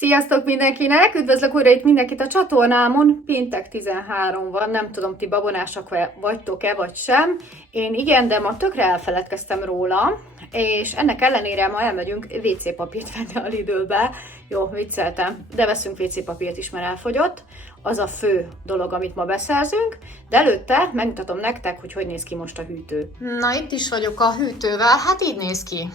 Sziasztok mindenkinek! Üdvözlök újra itt mindenkit a csatornámon. Péntek 13 van, nem tudom, ti babonásak vagytok-e vagy sem. Én igen, de ma tökre elfeledkeztem róla, és ennek ellenére ma elmegyünk WC papírt venni a Lidlbe. Jó, vicceltem, de veszünk WC papírt is, mert elfogyott. Az a fő dolog, amit ma beszerzünk, de előtte megmutatom nektek, hogy néz ki most a hűtő. Na, itt is vagyok a hűtővel, hát így néz ki.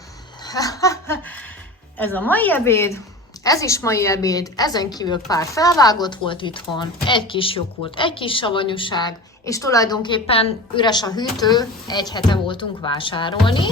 Ez a mai ebéd. Ez is mai ebéd, ezen kívül pár felvágott volt itthon, egy kis joghurt, egy kis savanyúság, és tulajdonképpen üres a hűtő, egy hete voltunk vásárolni,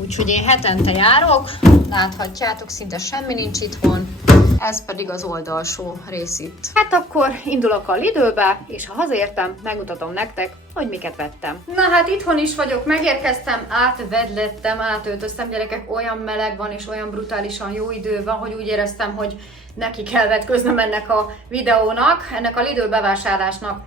úgyhogy én hetente járok, láthatjátok, szinte semmi nincs itthon, ez pedig az oldalsó rész itt. Hát akkor indulok a Lidlbe, és ha hazaértem, megmutatom nektek, hogy miket vettem. Na hát itthon is vagyok, megérkeztem, átvedlettem, átöltöztem, gyerekek, olyan meleg van és olyan brutálisan jó idő van, hogy úgy éreztem, hogy neki kell vetköznem ennek a videónak, ennek a Lidl bevásárlásnak.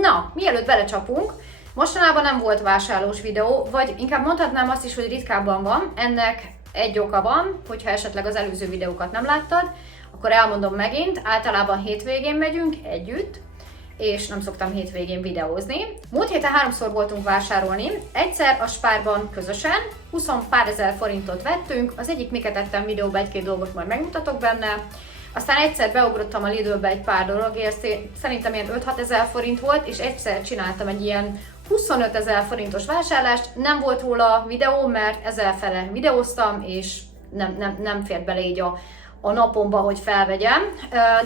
Na, mielőtt belecsapunk, mostanában nem volt vásárlós videó, vagy inkább mondhatnám azt is, hogy ritkábban van. Ennek egy oka van, hogyha esetleg az előző videókat nem láttad, akkor elmondom megint, általában hétvégén megyünk együtt, és nem szoktam hétvégén videózni. Múlt héten 3-szor voltunk vásárolni, egyszer a Spárban közösen, 20 pár ezer forintot vettünk, az egyik miket ettem videóba, egy-két dolgot majd megmutatok benne, aztán egyszer beugrottam a Lidlbe egy pár dologért, szerintem ilyen 5-6 ezer forint volt, és egyszer csináltam egy ilyen 25 ezer forintos vásárlást, nem volt róla videó, mert ezerfele videóztam, és nem fért bele így a napomba, hogy felvegyem,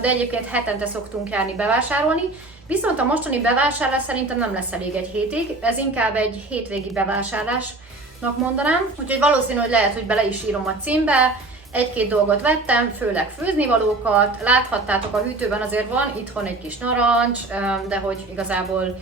de egyébként hetente szoktunk járni bevásárolni, viszont a mostani bevásárlás szerintem nem lesz elég egy hétig, ez inkább egy hétvégi bevásárlásnak mondanám, úgyhogy valószínű, hogy lehet, hogy bele is írom a címbe. Egy-két dolgot vettem, főleg főznivalókat, láthattátok a hűtőben azért van itthon egy kis narancs, de hogy igazából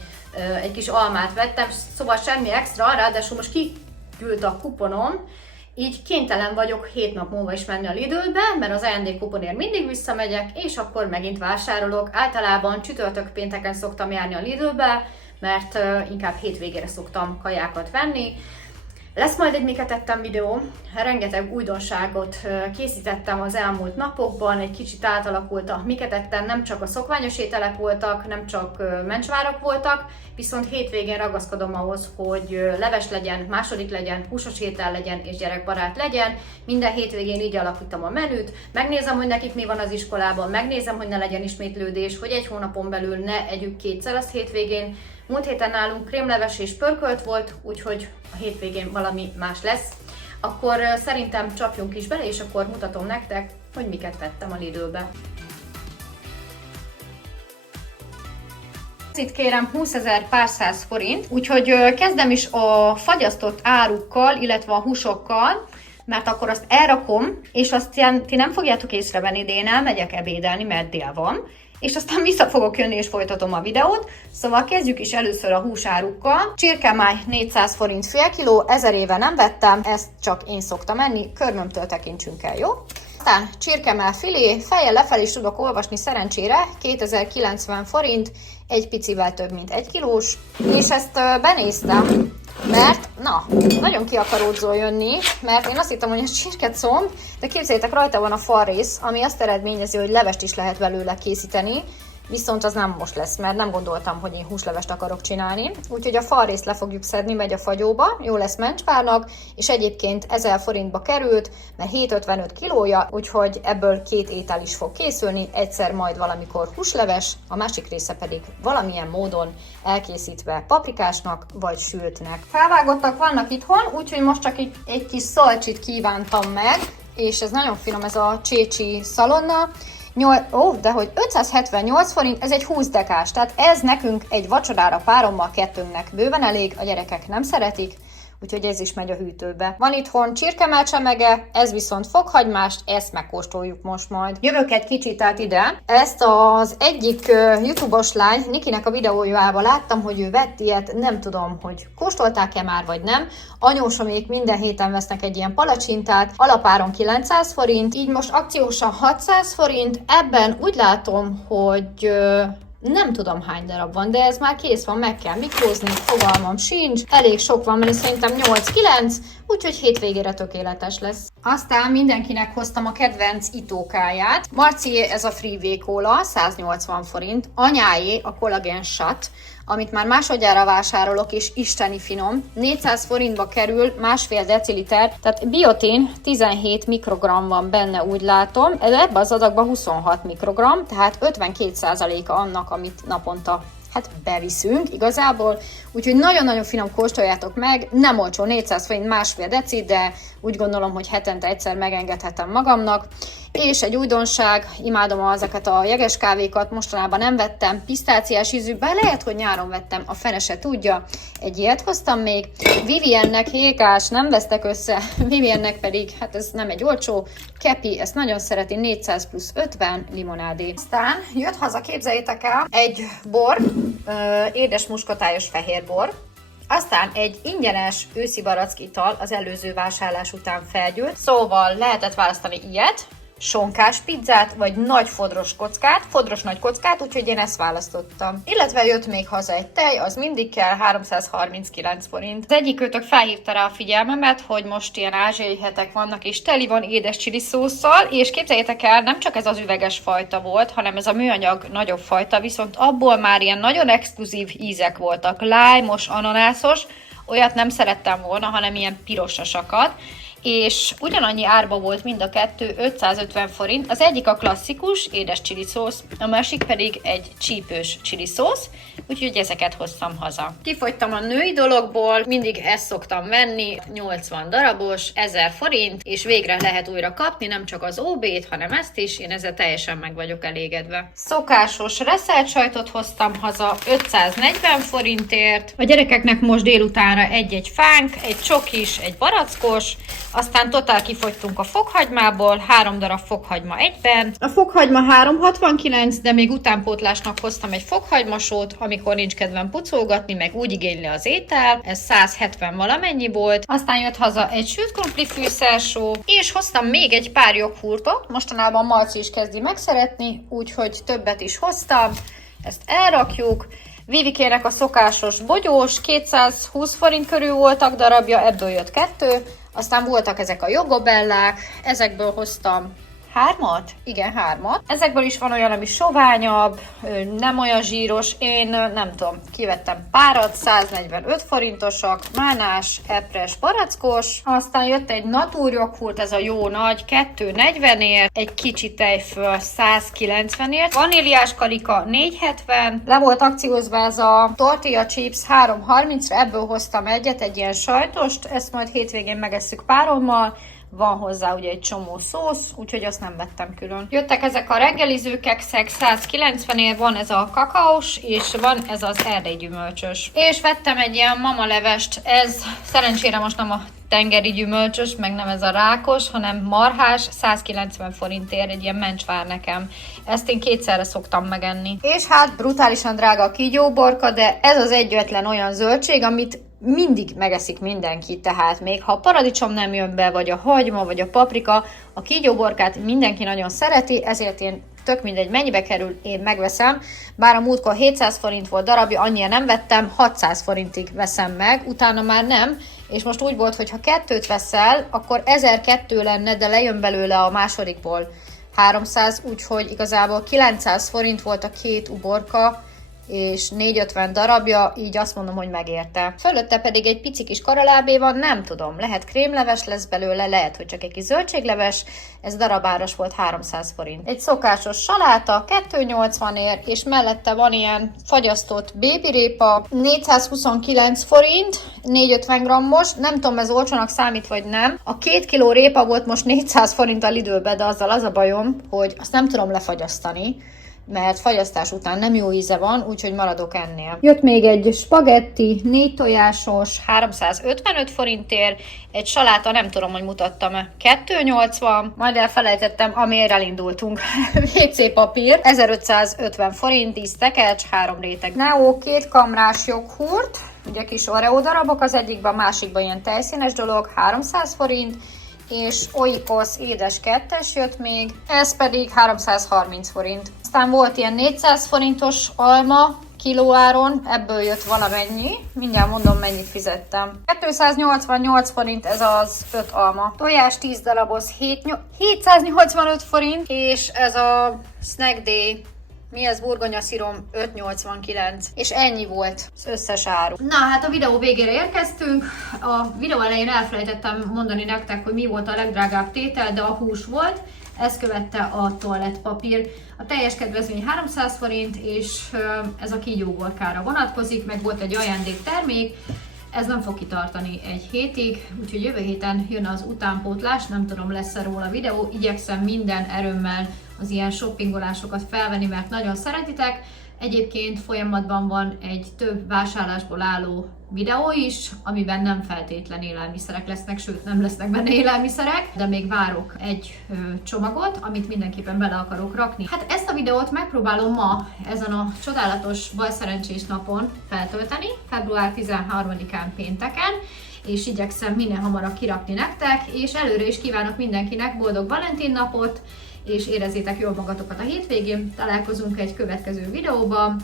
egy kis almát vettem, szóval semmi extra, ráadásul most kiküldött a kuponom, így kénytelen vagyok 7 nap múlva is menni a Lidlbe, mert az ajándékkuponért mindig visszamegyek, és akkor megint vásárolok. Általában csütörtök pénteken szoktam járni a Lidlbe, mert inkább hétvégére szoktam kajákat venni. Lesz majd egy miket ettem videó, rengeteg újdonságot készítettem az elmúlt napokban, egy kicsit átalakult a miket ettem, nem csak a szokványos ételek voltak, nem csak mencsvárak voltak, viszont hétvégén ragaszkodom ahhoz, hogy leves legyen, második legyen, húsos étel legyen és gyerekbarát legyen. Minden hétvégén így alakítom a menüt, megnézem, hogy nekik mi van az iskolában, megnézem, hogy ne legyen ismétlődés, hogy egy hónapon belül ne együk kétszer azt hétvégén. Múlt héten nálunk krémleves és pörkölt volt, úgyhogy a hétvégén valami más lesz. Akkor szerintem csapjunk is bele, és akkor mutatom nektek, hogy miket vettem a Lidlbe. Itt kérem 20 000 pár száz forint, úgyhogy kezdem is a fagyasztott árukkal, illetve a húsokkal, mert akkor azt elrakom, és azt ti nem fogjátok észrevenni, de én elmegyek ebédelni, mert dél van, és aztán vissza fogok jönni és folytatom a videót. Szóval kezdjük is először a húsárukkal. Csirkemáj 400 forint fél kiló, 1000 éve nem vettem, ezt csak én szoktam enni, körmömtől tekintsünk el, jó? Aztán csirkemell filé, fejjel lefelé is tudok olvasni szerencsére, 2090 forint, egy picivel több mint 1 kilós, és ezt benéztem, mert na, nagyon ki akaródzol jönni, mert én azt hittem, hogy ez csirkecomb, de képzeljétek, rajta van a falrész, ami azt eredményezi, hogy levest is lehet belőle készíteni, viszont az nem most lesz, mert nem gondoltam, hogy én húslevest akarok csinálni. Úgyhogy a falrészt le fogjuk szedni, megy a fagyóba, jó lesz mencsvárnak, és egyébként 1000 forintba került, mert 7,55 kilója, úgyhogy ebből 2 étel is fog készülni, egyszer majd valamikor húsleves, a másik része pedig valamilyen módon elkészítve paprikásnak vagy sültnek. Felvágottak vannak itthon, úgyhogy most csak egy kis szalcsit kívántam meg, és ez nagyon finom, ez a csécsi szalonna. De hogy 578 forint, ez egy 20 dekás, tehát ez nekünk egy vacsorára párommal, kettőnknek bőven elég, a gyerekek nem szeretik, úgyhogy ez is megy a hűtőbe. Van itthon csirkemell csemege, ez viszont fokhagymást, ezt megkóstoljuk most majd. Jövök egy kicsit át ide. Ezt az egyik YouTube-os lány, Nikinek a videójában láttam, hogy ő vett ilyet, nem tudom, hogy kóstolták-e már, vagy nem. Anyósomék minden héten vesznek egy ilyen palacsintát, alapáron 900 forint, így most akciósan 600 forint, ebben úgy látom, hogy Nem tudom hány darab van, de ez már kész van, meg kell mikrózni, fogalmam sincs. Elég sok van, mert szerintem 8-9, úgyhogy hétvégére tökéletes lesz. Aztán mindenkinek hoztam a kedvenc itókáját. Marcié ez a Freeway Cola, 180 forint. Anyáé a Collagen Shot, amit már másodjára vásárolok, és isteni finom. 400 forintba kerül, 1,5 deciliter, tehát biotin 17 mikrogram van benne, úgy látom. Ebben az adagban 26 mikrogram, tehát 52%-a annak, amit naponta beviszünk igazából, úgyhogy nagyon-nagyon finom, kóstoljátok meg, nem olcsó, 400 forint, 1,5 deci, de úgy gondolom, hogy hetente egyszer megengedhetem magamnak. És egy újdonság, imádom ezeket a jeges kávékat, mostanában nem vettem, pisztáciás ízűben, lehet, hogy nyáron vettem, a fene se tudja. Egy ilyet hoztam még, Viviennek hékás, nem vesztek össze, Viviennek pedig, hát ez nem egy olcsó, Kepi, ezt nagyon szereti, 400 plusz 50 limonádé. Aztán jött haza, képzeljétek el, egy bor, édes muskotályos fehérbor, aztán egy ingyenes őszi barack ital az előző vásárlás után felgyűlt, szóval lehetett választani ilyet, sonkás pizzát, vagy nagy fodros kockát, fodros nagy kockát, úgyhogy én ezt választottam. Illetve jött még haza egy tej, az mindig kell, 339 forint. Az egyikőtök felhívta rá a figyelmemet, hogy most ilyen ázsiai hetek vannak, és teli van édes chili szósszal, és képzeljétek el, nem csak ez az üveges fajta volt, hanem ez a műanyag nagyobb fajta, viszont abból már ilyen nagyon exkluzív ízek voltak, lájmos, ananászos, olyat nem szerettem volna, hanem ilyen pirosasakat, és ugyanannyi árba volt mind a kettő, 550 forint. Az egyik a klasszikus, édes chili szósz, a másik pedig egy csípős chili szósz, úgyhogy ezeket hoztam haza. Kifogytam a női dologból, mindig ezt szoktam venni, 80 darabos, 1000 forint, és végre lehet újra kapni, nem csak az OB-t, hanem ezt is, én ezzel teljesen meg vagyok elégedve. Szokásos reszelt sajtot hoztam haza 540 forintért, a gyerekeknek most délutánra egy-egy fánk, egy csokis, egy barackos, aztán totál kifogytunk a fokhagymából, 3 darab fokhagyma egyben. A fokhagyma 3,69, de még utánpótlásnak hoztam egy fokhagymasót, amikor nincs kedvem pucolgatni, meg úgy igényli az étel. Ez 170 valamennyi volt. Aztán jött haza egy sült krumpli fűszersó, és hoztam még egy pár joghurtot. Mostanában Marci is kezdi megszeretni, úgyhogy többet is hoztam. Ezt elrakjuk. Vivikének a szokásos bogyós, 220 forint körül voltak darabja, ebből jött 2. Aztán voltak ezek a jogobellák, ezekből hoztam 3? Igen, 3. Ezekből is van olyan, ami soványabb, nem olyan zsíros, én nem tudom, kivettem párat, 145 forintosak, mánás, epres, barackos, aztán jött egy natúrjoghurt, ez a jó nagy, 240-ért, egy kicsi tejföl 190-ért, vaníliás karika 470, le volt akciózva ez a tortilla chips 330-ra, ebből hoztam egyet, egy ilyen sajtost, ezt majd hétvégén megesszük párommal, van hozzá ugye egy csomó szósz, úgyhogy azt nem vettem külön. Jöttek ezek a reggeliző kekszek, 190-ért, van ez a kakaós, és van ez az erdei gyümölcsös. És vettem egy ilyen mamalevest, ez szerencsére most nem a tengeri gyümölcsös, meg nem ez a rákos, hanem marhás, 190 forintért, egy ilyen mencsvár nekem. Ezt én kétszerre szoktam megenni. És hát brutálisan drága a kígyóborka, de ez az egyetlen olyan zöldség, amit mindig megeszik mindenki, tehát még ha a paradicsom nem jön be, vagy a hagyma, vagy a paprika, a kígyóborkát mindenki nagyon szereti, ezért én tök mindegy, mennyibe kerül, én megveszem, bár a múltkor 700 forint volt darabja, annyira nem vettem, 600 forintig veszem meg, utána már nem, és most úgy volt, hogy ha 2 veszel, akkor 1002 lenne, de lejön belőle a másodikból 300, úgyhogy igazából 900 forint volt a 2 uborka, és 450 darabja, így azt mondom, hogy megérte. Fölötte pedig egy pici kis karalábé van, nem tudom, lehet krémleves lesz belőle, lehet, hogy csak egy kis zöldségleves, ez darabáras volt 300 forint. Egy szokásos saláta, 280-ért, és mellette van ilyen fagyasztott bébirépa, 429 forint, 450 grammos, nem tudom, ez olcsónak számít, vagy nem. A 2 kiló répa volt most 400 forint a Lidlbe, de azzal az a bajom, hogy azt nem tudom lefagyasztani, mert fagyasztás után nem jó íze van, úgyhogy maradok ennél. Jött még egy spagetti, 4 tojásos, 355 forintért, egy saláta, nem tudom, hogy mutattam-e, 280, majd elfelejtettem, amiért elindultunk. WC papír, 1550 forint, 10 tekercs, 3 réteg. Neo 2 kamrás joghurt, ugye kis Oreo darabok az egyikben, a másikban ilyen tejszínes dolog, 300 forint, és Oikos édes 2-es jött még, ez pedig 330 forint. Aztán volt ilyen 400 forintos alma kilóáron, ebből jött valamennyi, mindjárt mondom mennyit fizettem. 288 forint ez az 5 alma. Tojás 10 daraboz 785 forint, és ez a Snack Day, mi ez, burgonyaszírom 5,89. És ennyi volt az összes áru. Na hát a videó végére érkeztünk. A videó elején elfelejtettem mondani nektek, hogy mi volt a legdrágább tétel, de a hús volt. Ez követte a toalettpapír. A teljes kedvezmény 300 forint, és ez a kígyóborkára vonatkozik, meg volt egy ajándéktermék. Ez nem fog kitartani egy hétig, úgyhogy jövő héten jön az utánpótlás, nem tudom, lesz-e róla videó. Igyekszem minden erőmmel az ilyen shoppingolásokat felvenni, mert nagyon szeretitek. Egyébként folyamatban van egy több vásárlásból álló videó is, amiben nem feltétlen élelmiszerek lesznek, sőt nem lesznek benne élelmiszerek, de még várok egy csomagot, amit mindenképpen bele akarok rakni. Hát ezt a videót megpróbálom ma, ezen a csodálatos balszerencsés napon feltölteni, február 13-án pénteken, és igyekszem minél hamarabb kirakni nektek, és előre is kívánok mindenkinek boldog Valentin napot, és érezzétek jól magatokat a hétvégén. Találkozunk egy következő videóban.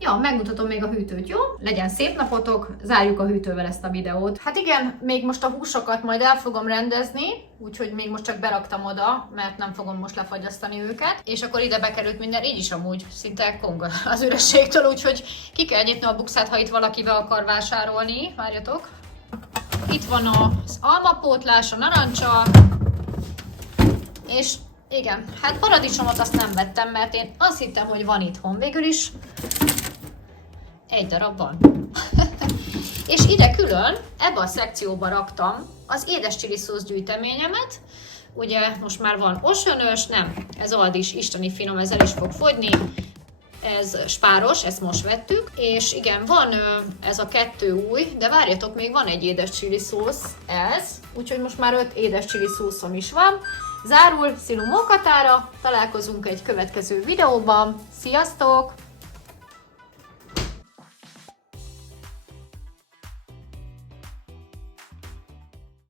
Ja, megmutatom még a hűtőt, jó? Legyen szép napotok, zárjuk a hűtővel ezt a videót. Hát igen, még most a húsokat majd el fogom rendezni, úgyhogy még most csak beraktam oda, mert nem fogom most lefagyasztani őket. És akkor ide bekerült minden, így is amúgy szinte kong az ürességtől, úgyhogy ki kell nyitni a bukszát, ha itt valaki be akar vásárolni. Várjatok. Itt van az almapótlás, a narancsa, és igen, hát paradicsomot azt nem vettem, mert én azt hittem, hogy van itthon. Végül is egy darab van. És ide külön, ebbe a szekcióba raktam az édes chili szósz gyűjteményemet. Ugye most már van osönös, nem, ez Aldis, isteni finom, ez el is fog fogyni. Ez spáros, ezt most vettük, és igen, van ez a 2 új, de várjatok, még van egy édes chili szósz, ez, úgyhogy most már 5 édes chili szószom is van. Zárul Szilu mókatára, találkozunk egy következő videóban, sziasztok!